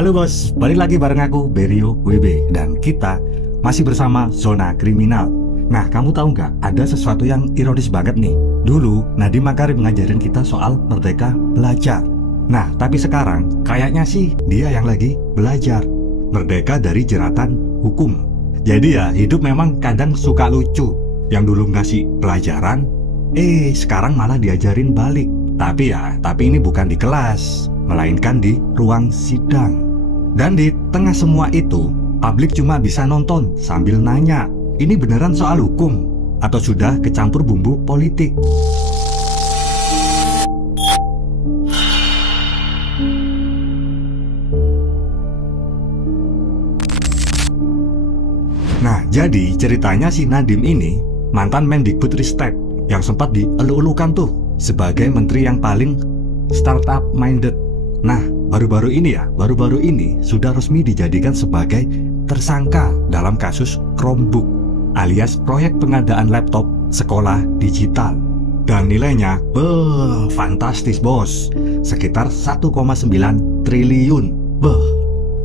Halo bos, balik lagi bareng aku, Berio WB. Dan kita masih bersama Zona Kriminal. Nah, kamu tahu nggak, ada sesuatu yang ironis banget nih. Dulu, Nadiem Makarim ngajarin kita soal merdeka belajar. Nah, tapi sekarang, kayaknya sih dia yang lagi belajar merdeka dari jeratan hukum. Jadi ya, hidup memang kadang suka lucu. Yang dulu ngasih pelajaran, sekarang malah diajarin balik. Tapi ini bukan di kelas, melainkan di ruang sidang. Dan di tengah semua itu, publik cuma bisa nonton sambil nanya, ini beneran soal hukum atau sudah kecampur bumbu politik? Nah, jadi ceritanya si Nadiem ini mantan Mendikbudristek yang sempat dielu-elukan tuh sebagai menteri yang paling startup minded. Nah, baru-baru ini sudah resmi dijadikan sebagai tersangka dalam kasus Chromebook alias proyek pengadaan laptop sekolah digital. Dan nilainya fantastis bos, sekitar 1,9 triliun.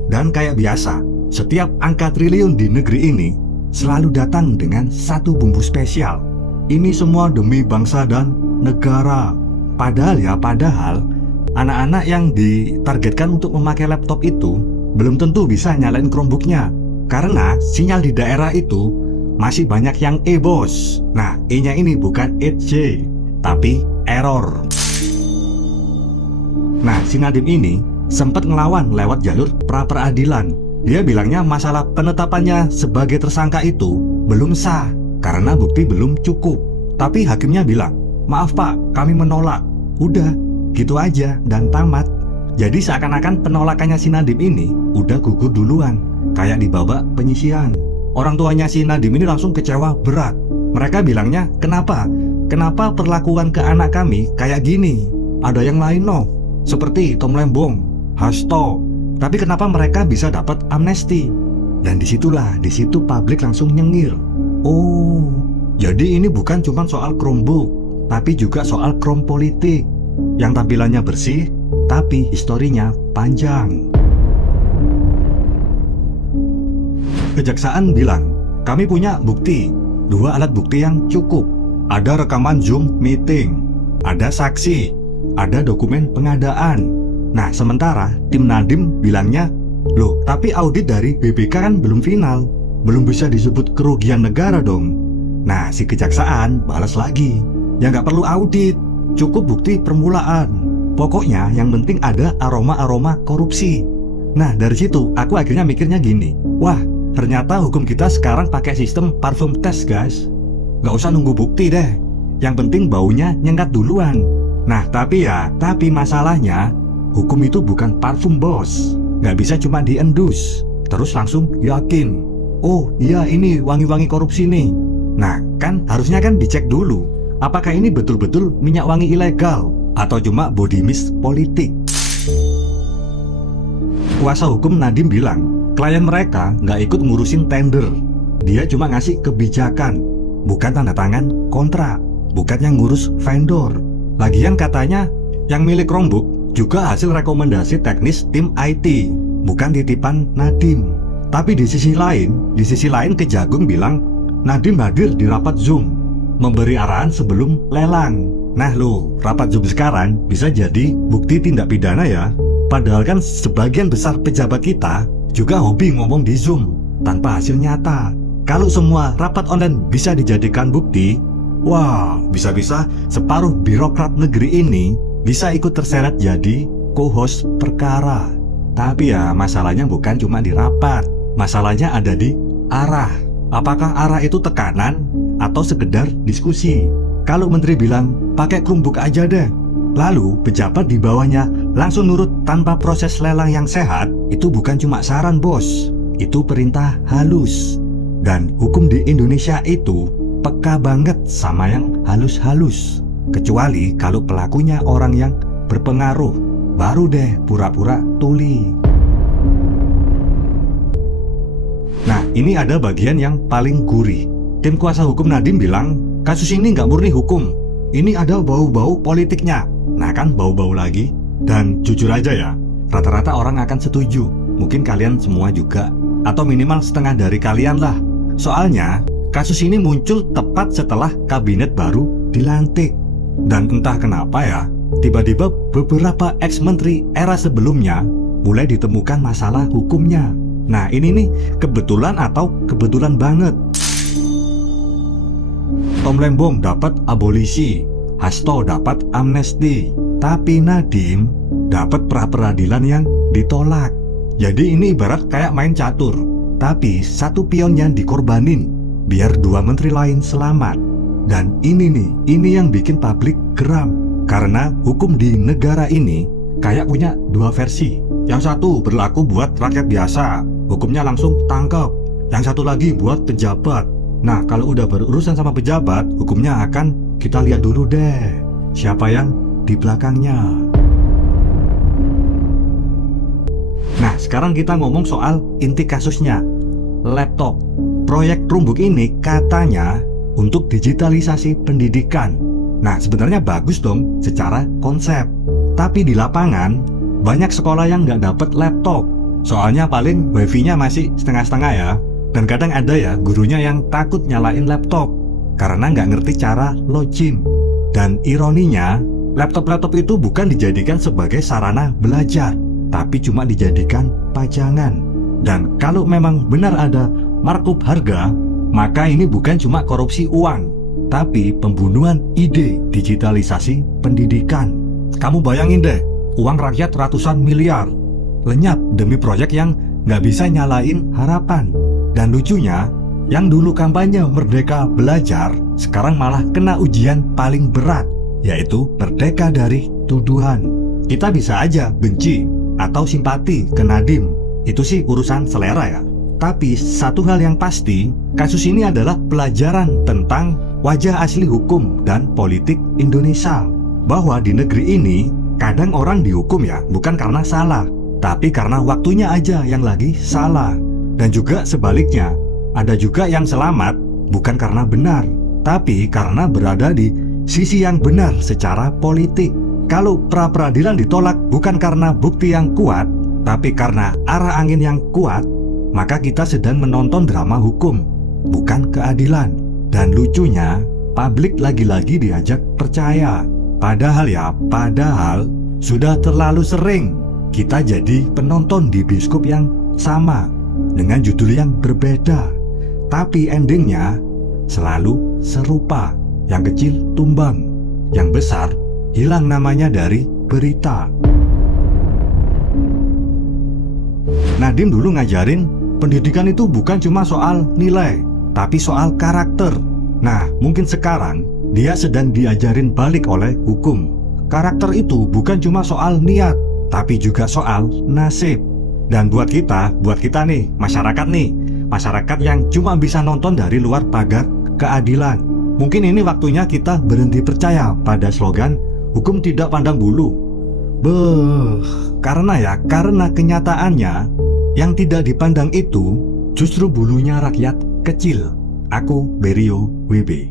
Dan kayak biasa, setiap angka triliun di negeri ini selalu datang dengan satu bumbu spesial. Ini semua demi bangsa dan negara. Padahal anak-anak yang ditargetkan untuk memakai laptop itu belum tentu bisa nyalain Chromebooknya, karena sinyal di daerah itu masih banyak yang bos. Nah, E-nya ini bukan 8J, tapi error. Nah, si Nadiem ini sempat ngelawan lewat jalur pra-peradilan. Dia bilangnya masalah penetapannya sebagai tersangka itu belum sah karena bukti belum cukup. Tapi hakimnya bilang, maaf pak, kami menolak. Udah, gitu aja dan tamat. Jadi seakan-akan penolakannya si Nadiem ini udah gugur duluan, kayak di babak penyisihan. Orang tuanya si Nadiem ini langsung kecewa berat. Mereka bilangnya, kenapa perlakuan ke anak kami kayak gini? Ada yang lain seperti Tom Lembong, Hasto. Tapi kenapa mereka bisa dapat amnesti? Dan di situ publik langsung nyengir. Oh, jadi ini bukan cuma soal Chromebook, tapi juga soal krom politik yang tampilannya bersih, tapi historinya panjang. Kejaksaan bilang, kami punya bukti, 2 alat bukti yang cukup. Ada rekaman Zoom meeting, ada saksi, ada dokumen pengadaan. Nah, sementara tim Nadiem bilangnya, loh, tapi audit dari BPK kan belum final, belum bisa disebut kerugian negara dong. Nah, si kejaksaan balas lagi, ya nggak perlu audit, cukup bukti permulaan. Pokoknya yang penting ada aroma-aroma korupsi. Nah, dari situ aku akhirnya mikirnya gini, wah, ternyata hukum kita sekarang pakai sistem parfum test guys. Nggak usah nunggu bukti deh, yang penting baunya nyengat duluan. Nah, tapi masalahnya hukum itu bukan parfum bos. Nggak bisa cuma diendus terus langsung yakin, oh iya ini wangi-wangi korupsi nih. Nah, harusnya dicek dulu, apakah ini betul-betul minyak wangi ilegal atau cuma body mist politik. Kuasa hukum Nadiem bilang, klien mereka nggak ikut ngurusin tender. Dia cuma ngasih kebijakan, bukan tanda tangan kontrak, bukan yang ngurus vendor. Lagian katanya yang milik Chromebook juga hasil rekomendasi teknis tim IT, bukan titipan Nadiem. Tapi di sisi lain Kejagung bilang Nadiem hadir di rapat Zoom, memberi arahan sebelum lelang. Nah lo, rapat Zoom sekarang bisa jadi bukti tindak pidana ya. Padahal kan sebagian besar pejabat kita juga hobi ngomong di Zoom tanpa hasil nyata. Kalau semua rapat online bisa dijadikan bukti, wah, bisa-bisa separuh birokrat negeri ini bisa ikut terseret jadi co-host perkara. Tapi ya, masalahnya bukan cuma di rapat, masalahnya ada di arah. Apakah arah itu tekanan atau sekedar diskusi? Kalau menteri bilang pakai Chromebook aja deh, lalu pejabat di bawahnya langsung nurut tanpa proses lelang yang sehat, itu bukan cuma saran bos, itu perintah halus. Dan hukum di Indonesia itu peka banget sama yang halus-halus. Kecuali kalau pelakunya orang yang berpengaruh, baru deh pura-pura tuli. Nah, ini ada bagian yang paling gurih. Tim kuasa hukum Nadiem bilang, kasus ini nggak murni hukum, ini ada bau-bau politiknya. Nah kan, bau-bau lagi. Dan jujur aja ya, rata-rata orang akan setuju. mungkin kalian semua juga, atau minimal setengah dari kalian lah. Soalnya, kasus ini muncul tepat setelah kabinet baru dilantik. Dan entah kenapa ya, tiba-tiba beberapa ex-menteri era sebelumnya mulai ditemukan masalah hukumnya. Nah ini nih, kebetulan atau kebetulan banget. Tom Lembong dapat abolisi, Hasto dapat amnesti, tapi Nadiem dapat pra-peradilan yang ditolak. Jadi ini ibarat kayak main catur, tapi satu pion yang dikorbanin biar dua menteri lain selamat. Dan ini nih, ini yang bikin publik geram. Karena hukum di negara ini kayak punya dua versi. Yang satu berlaku buat rakyat biasa, hukumnya langsung tangkap. Yang satu lagi buat pejabat. Nah, kalau udah berurusan sama pejabat, hukumnya akan kita lihat dulu deh siapa yang di belakangnya. Nah, sekarang kita ngomong soal inti kasusnya, laptop. Proyek Trumbuk ini katanya untuk digitalisasi pendidikan. Nah, sebenarnya bagus dong secara konsep. Tapi di lapangan, banyak sekolah yang nggak dapat laptop. Soalnya paling wifi-nya masih setengah-setengah ya. Dan kadang ada ya gurunya yang takut nyalain laptop karena nggak ngerti cara login. Dan ironinya, laptop-laptop itu bukan dijadikan sebagai sarana belajar, tapi cuma dijadikan pajangan. Dan kalau memang benar ada markup harga, maka ini bukan cuma korupsi uang, tapi pembunuhan ide digitalisasi pendidikan. Kamu bayangin deh, uang rakyat ratusan miliar lenyap demi proyek yang nggak bisa nyalain harapan. Dan lucunya, yang dulu kampanye Merdeka Belajar, sekarang malah kena ujian paling berat, yaitu merdeka dari tuduhan. Kita bisa aja benci atau simpati ke Nadiem, itu sih urusan selera ya. Tapi satu hal yang pasti, kasus ini adalah pelajaran tentang wajah asli hukum dan politik Indonesia. Bahwa di negeri ini, kadang orang dihukum ya bukan karena salah, tapi karena waktunya aja yang lagi salah. Dan juga sebaliknya, ada juga yang selamat bukan karena benar, tapi karena berada di sisi yang benar secara politik. Kalau pra-peradilan ditolak bukan karena bukti yang kuat, tapi karena arah angin yang kuat, maka kita sedang menonton drama hukum, bukan keadilan. Dan lucunya, publik lagi-lagi diajak percaya. Padahal sudah terlalu sering kita jadi penonton di bioskop yang sama dengan judul yang berbeda, tapi endingnya selalu serupa. Yang kecil tumbang, yang besar hilang namanya dari berita. Nadiem dulu ngajarin pendidikan itu bukan cuma soal nilai, tapi soal karakter. Nah, mungkin sekarang dia sedang diajarin balik oleh hukum. Karakter itu bukan cuma soal niat, tapi juga soal nasib. Dan buat kita nih, masyarakat yang cuma bisa nonton dari luar pagar keadilan, mungkin ini waktunya kita berhenti percaya pada slogan hukum tidak pandang bulu. Karena kenyataannya yang tidak dipandang itu justru bulunya rakyat kecil. Aku Berio WB.